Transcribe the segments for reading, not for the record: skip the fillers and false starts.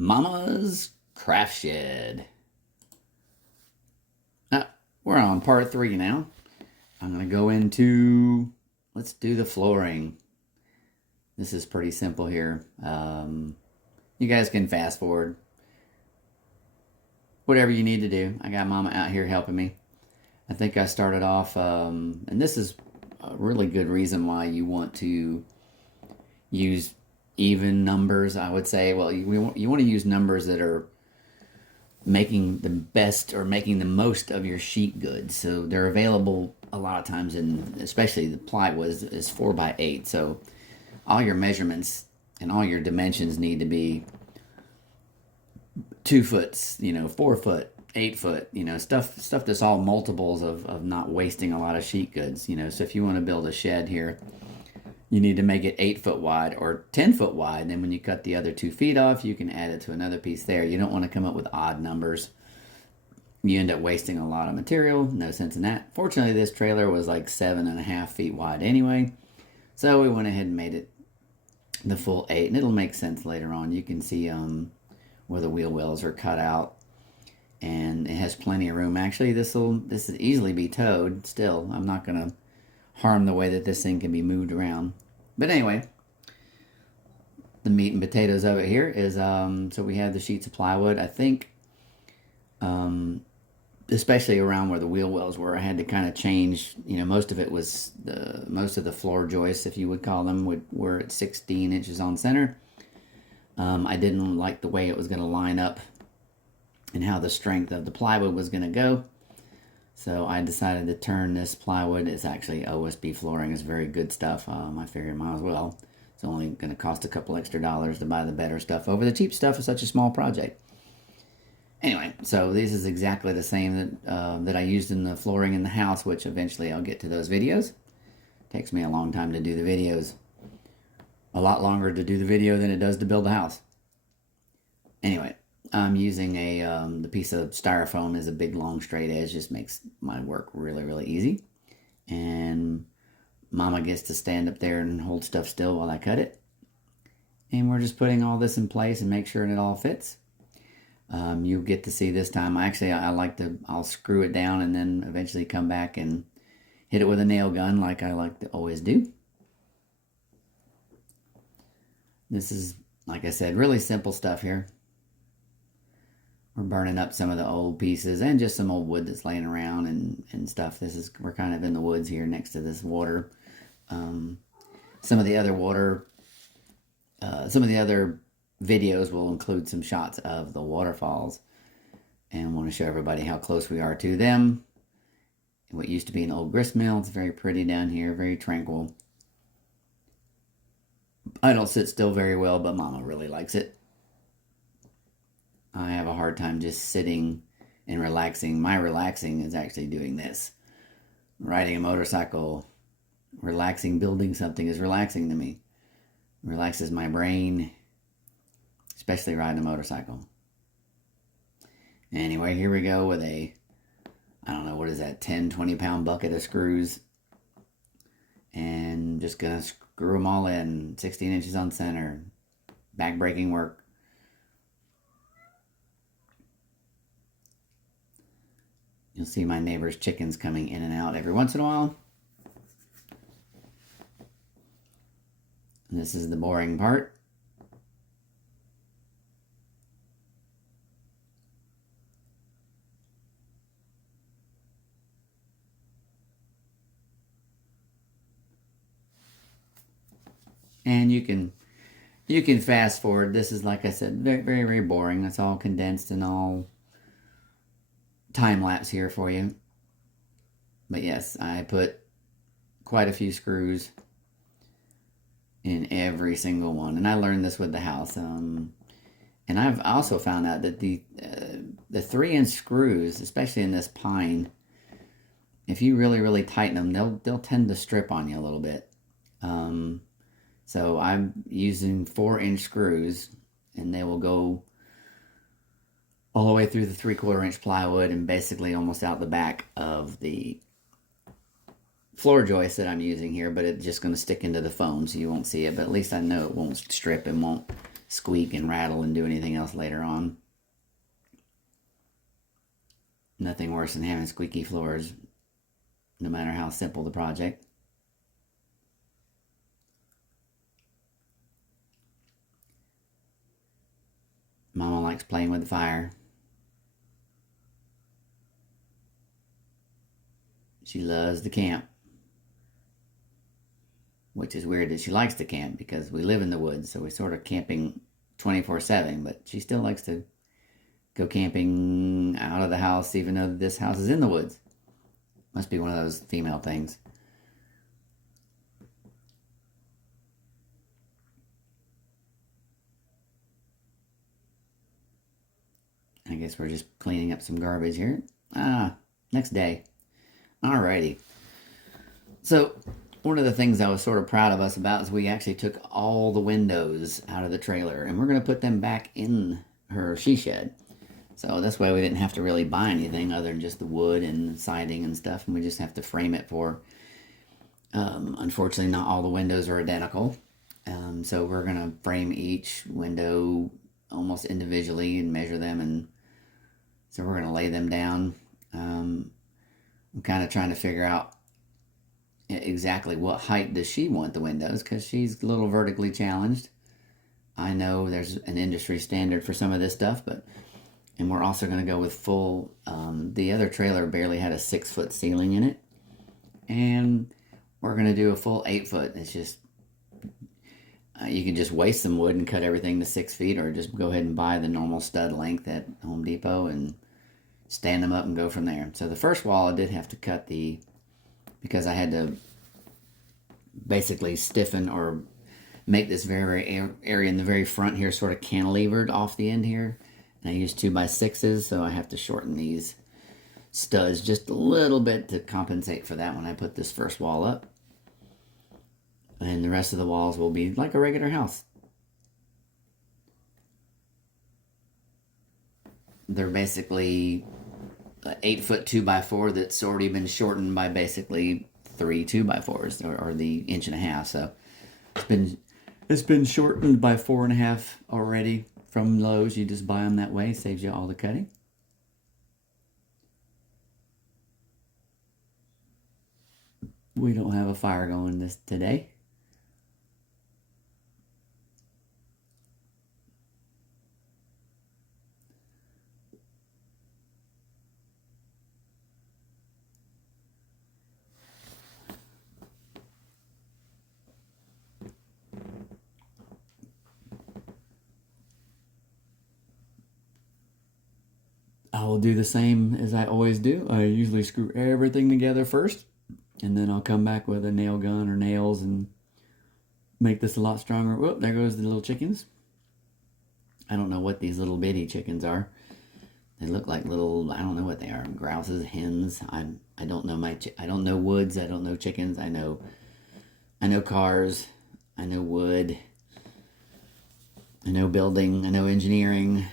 Mama's Craft Shed. We're on part 3 now. I'm going to go into, let's do the flooring. This is pretty simple here. You guys can fast forward. Whatever you need to do. I got Mama out here helping me. I think I started off, and this is a really good reason why you want to use even numbers, I would say. Well, you want to use numbers that are making the best or making the most of your sheet goods. So they're available a lot of times, in especially the plywood is 4x8. So all your measurements and all your dimensions need to be 2 foot, 4 foot, 8 foot, stuff that's all multiples of not wasting a lot of sheet goods. So if you want to build a shed here, you need to make it 8 foot wide or 10 foot wide. And then when you cut the other 2 feet off, you can add it to another piece there. You don't want to come up with odd numbers. You end up wasting a lot of material. No sense in that. Fortunately, this trailer was like 7.5 feet wide anyway. So we went ahead and made it the full 8. And it'll make sense later on. You can see where the wheel wells are cut out. And it has plenty of room. Actually, this will easily be towed still. I'm not going to harm the way that this thing can be moved around. But anyway, the meat and potatoes of it here is, so we have the sheets of plywood. I think, especially around where the wheel wells were, I had to kind of change, most of it was, most of the floor joists, if you would call them, were at 16 inches on center. I didn't like the way it was going to line up and how the strength of the plywood was going to go. So I decided to turn this plywood. It's actually OSB flooring. It's very good stuff. I figured might as well. It's only going to cost a couple extra dollars to buy the better stuff over the cheap stuff for such a small project. Anyway, so this is exactly the same that I used in the flooring in the house, which eventually I'll get to those videos. Takes me a long time to do the videos. A lot longer to do the video than it does to build the house. Anyway, I'm using the piece of styrofoam as a big long straight edge. Just makes my work really, really easy. And Mama gets to stand up there and hold stuff still while I cut it. And we're just putting all this in place and make sure it all fits. You'll get to see this time. I'll screw it down and then eventually come back and hit it with a nail gun like I like to always do. This is, like I said, really simple stuff here. We're burning up some of the old pieces and just some old wood that's laying around and stuff. We're kind of in the woods here next to this water. Some of the other videos will include some shots of the waterfalls, and want to show everybody how close we are to them. What used to be an old grist mill. It's very pretty down here, very tranquil. I don't sit still very well, but Mama really likes it. I have a hard time just sitting and relaxing. My relaxing is actually doing this. Riding a motorcycle, relaxing, building something is relaxing to me. It relaxes my brain, especially riding a motorcycle. Anyway, here we go with I don't know, what is that, 10, 20 pound bucket of screws. And just gonna screw them all in, 16 inches on center. Back-breaking work. You'll see my neighbor's chickens coming in and out every once in a while. And this is the boring part. And you can fast forward. This is, like I said, very, very, very boring. That's all condensed and all time lapse here for you. But yes, I put quite a few screws in every single one, and I learned this with the house. And I've also found out that the 3-inch screws, especially in this pine, if you really, really tighten them, they'll tend to strip on you a little bit. So I'm using 4-inch screws, and they will go all the way through the 3/4 inch plywood and basically almost out the back of the floor joist that I'm using here, but it's just going to stick into the foam, so you won't see it. But at least I know it won't strip and won't squeak and rattle and do anything else later on. Nothing worse than having squeaky floors, no matter how simple the project. Mama likes playing with the fire. She loves to camp. Which is weird that she likes to camp because we live in the woods, so we're sort of camping 24/7, but she still likes to go camping out of the house even though this house is in the woods. Must be one of those female things. I guess we're just cleaning up some garbage here. Next day. Alrighty. So, one of the things I was sort of proud of us about is we actually took all the windows out of the trailer and we're going to put them back in her she shed. So this way we didn't have to really buy anything other than just the wood and siding and stuff, and we just have to frame it for. Unfortunately, not all the windows are identical. So we're going to frame each window almost individually and measure them, and so we're going to lay them down. I'm kind of trying to figure out exactly what height does she want the windows, because she's a little vertically challenged. I know there's an industry standard for some of this stuff, and we're also going to go with full, the other trailer barely had a 6-foot ceiling in it, and we're going to do a full 8-foot. It's just, you can just waste some wood and cut everything to 6 feet, or just go ahead and buy the normal stud length at Home Depot and stand them up and go from there. So the first wall I did have to cut because I had to basically stiffen or make this very area in the very front here sort of cantilevered off the end here. And I used 2x6s, so I have to shorten these studs just a little bit to compensate for that when I put this first wall up. And the rest of the walls will be like a regular house. They're basically an 8-foot 2x4 that's already been shortened by basically 3 2x4s, or the 1.5 inch. So it's been shortened by 4.5 already from Lowe's. You just buy them that way, saves you all the cutting. We don't have a fire going today. I will do the same as I always do. I usually screw everything together first, and then I'll come back with a nail gun or nails and make this a lot stronger. Whoop, there goes the little chickens. I don't know what these little bitty chickens are. They look like little, I don't know what they are. Grouses, hens. I don't know I don't know woods. I don't know chickens. I know cars. I know wood. I know building. I know engineering.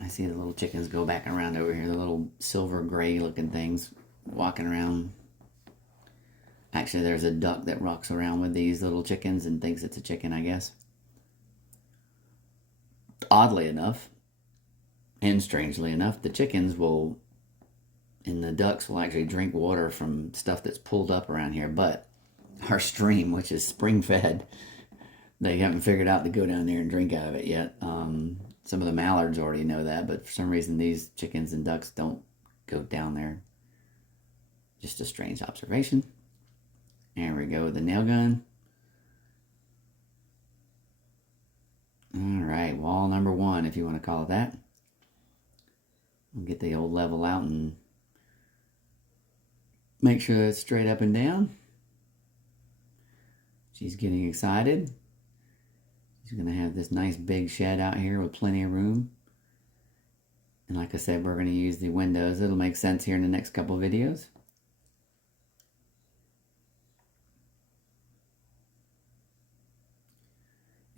I see the little chickens go back around over here. The little silver gray looking things walking around. Actually, there's a duck that rocks around with these little chickens and thinks it's a chicken, I guess. Oddly enough, and strangely enough, the chickens and the ducks will actually drink water from stuff that's pulled up around here. But our stream, which is spring fed, they haven't figured out to go down there and drink out of it yet. Some of the mallards already know that, but for some reason these chickens and ducks don't go down there. Just a strange observation. There we go with the nail gun. Alright, wall number 1, if you want to call it that. We'll get the old level out and make sure it's straight up and down. She's getting excited. She's going to have this nice big shed out here with plenty of room. And like I said, we're going to use the windows. It'll make sense here in the next couple videos.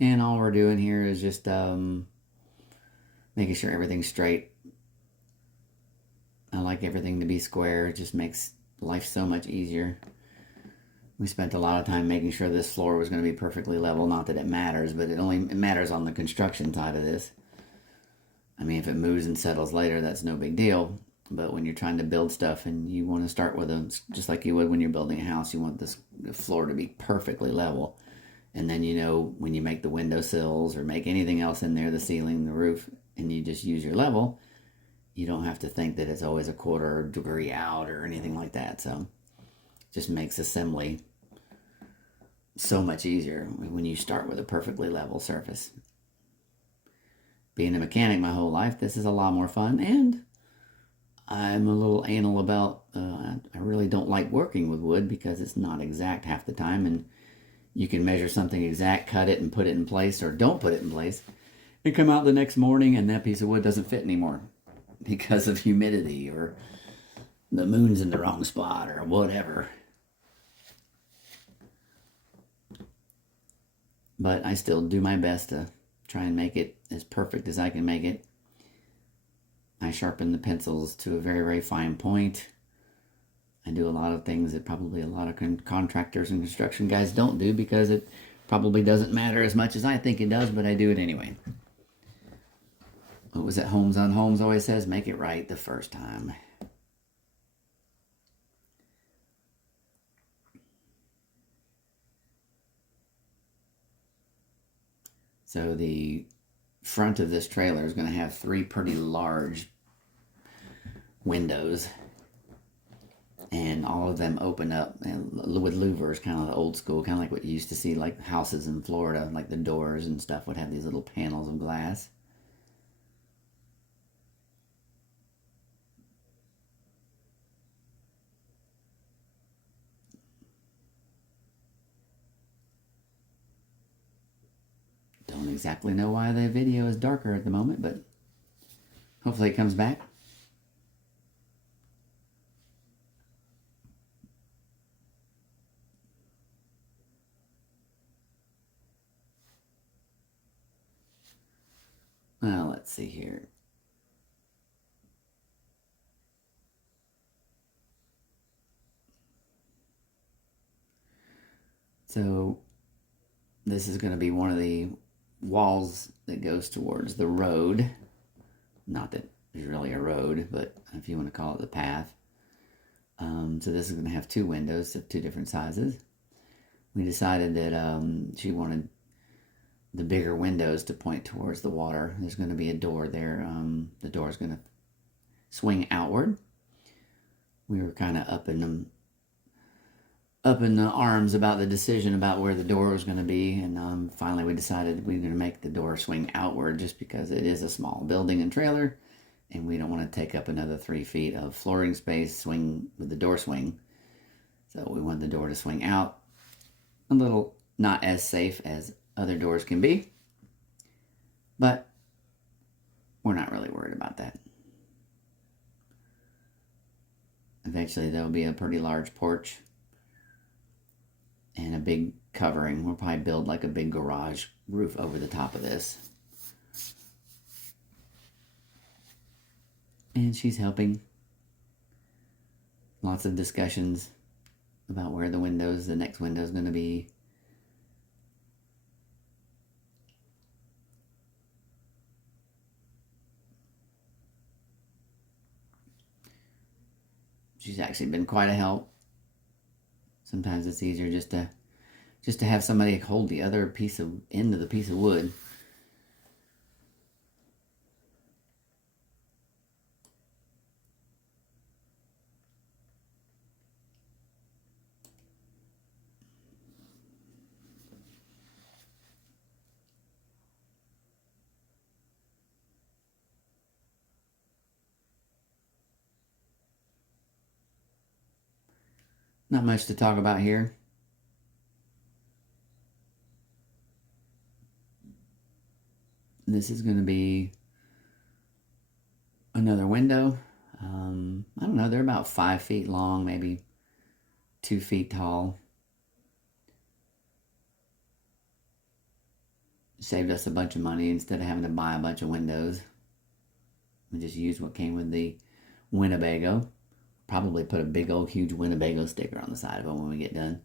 And all we're doing here is just making sure everything's straight. I like everything to be square. It just makes life so much easier. We spent a lot of time making sure this floor was going to be perfectly level. Not that it matters, but it matters on the construction side of this. I mean, if it moves and settles later, that's no big deal. But when you're trying to build stuff and you want to start with just like you would when you're building a house, you want the floor to be perfectly level. And then, when you make the windowsills or make anything else in there, the ceiling, the roof, and you just use your level, you don't have to think that it's always a quarter degree out or anything like that. So it just makes assembly so much easier when you start with a perfectly level surface. Being a mechanic my whole life, this is a lot more fun, and I'm a little anal about, I really don't like working with wood because it's not exact half the time, and you can measure something exact, cut it, and put it in place, or don't put it in place, and come out the next morning and that piece of wood doesn't fit anymore because of humidity, or the moon's in the wrong spot, or whatever. But I still do my best to try and make it as perfect as I can make it. I sharpen the pencils to a very, very fine point. I do a lot of things that probably a lot of contractors and construction guys don't do because it probably doesn't matter as much as I think it does, but I do it anyway. What was it Holmes on Holmes always says? Make it right the first time. So the front of this trailer is going to have 3 pretty large windows, and all of them open up with louvers, kind of the old school, kind of like what you used to see like houses in Florida, like the doors and stuff would have these little panels of glass. Don't exactly know why the video is darker at the moment, but hopefully it comes back. Well, let's see here. So this is going to be one of the walls that goes towards the road. Not that there's really a road, but if you want to call it the path. So this is going to have 2 windows of 2 different sizes. We decided that she wanted the bigger windows to point towards the water. There's going to be a door there. The door is going to swing outward. We were kind of up in the arms about the decision about where the door was going to be, and finally we decided we were going to make the door swing outward just because it is a small building and trailer, and we don't want to take up another 3 feet of flooring space swing with the door swing. So we want the door to swing out. A little not as safe as other doors can be, but we're not really worried about that. Eventually there'll be a pretty large porch and a big covering. We'll probably build like a big garage roof over the top of this. And she's helping. Lots of discussions about where the next window is going to be. She's actually been quite a help. Sometimes it's easier just to have somebody hold the other end of the piece of wood. Not much to talk about here. This is going to be another window. I don't know, they're about 5 feet long, maybe 2 feet tall. Saved us a bunch of money instead of having to buy a bunch of windows. We just used what came with the Winnebago. Probably put a big old huge Winnebago sticker on the side of it when we get done.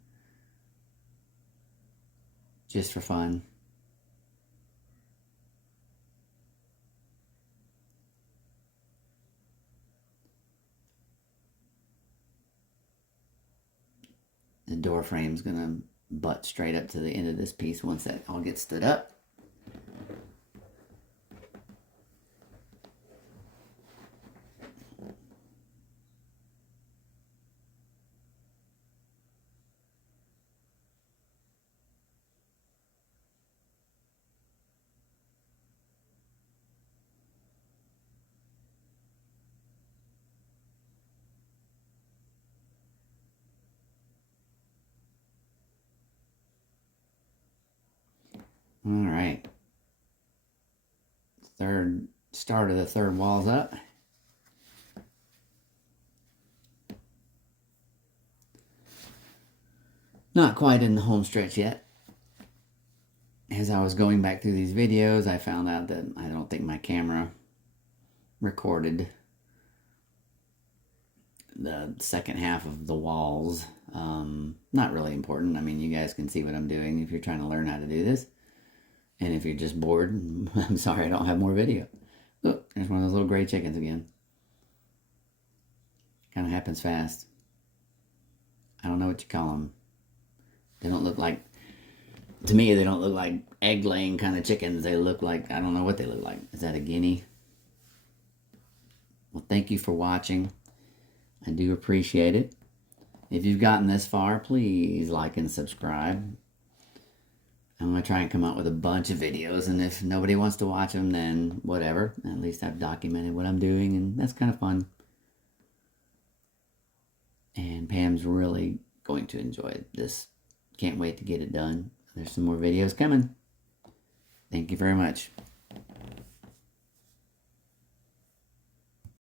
just for fun. The door frame's gonna butt straight up to the end of this piece once that all gets stood up. All right. Start of the third wall's up. Not quite in the home stretch yet. As I was going back through these videos, I found out that I don't think my camera recorded the second half of the walls. Not really important. I mean, you guys can see what I'm doing if you're trying to learn how to do this. And if you're just bored, I'm sorry I don't have more video. Look, there's one of those little gray chickens again. Kind of happens fast. I don't know what you call them. They don't look like, to me, they don't look like egg-laying kind of chickens. They look like, I don't know what they look like. Is that a guinea? Well, thank you for watching. I do appreciate it. If you've gotten this far, please like and subscribe. I'm going to try and come out with a bunch of videos, and if nobody wants to watch them, then whatever. At least I've documented what I'm doing, and that's kind of fun. And Pam's really going to enjoy this. Can't wait to get it done. There's some more videos coming. Thank you very much.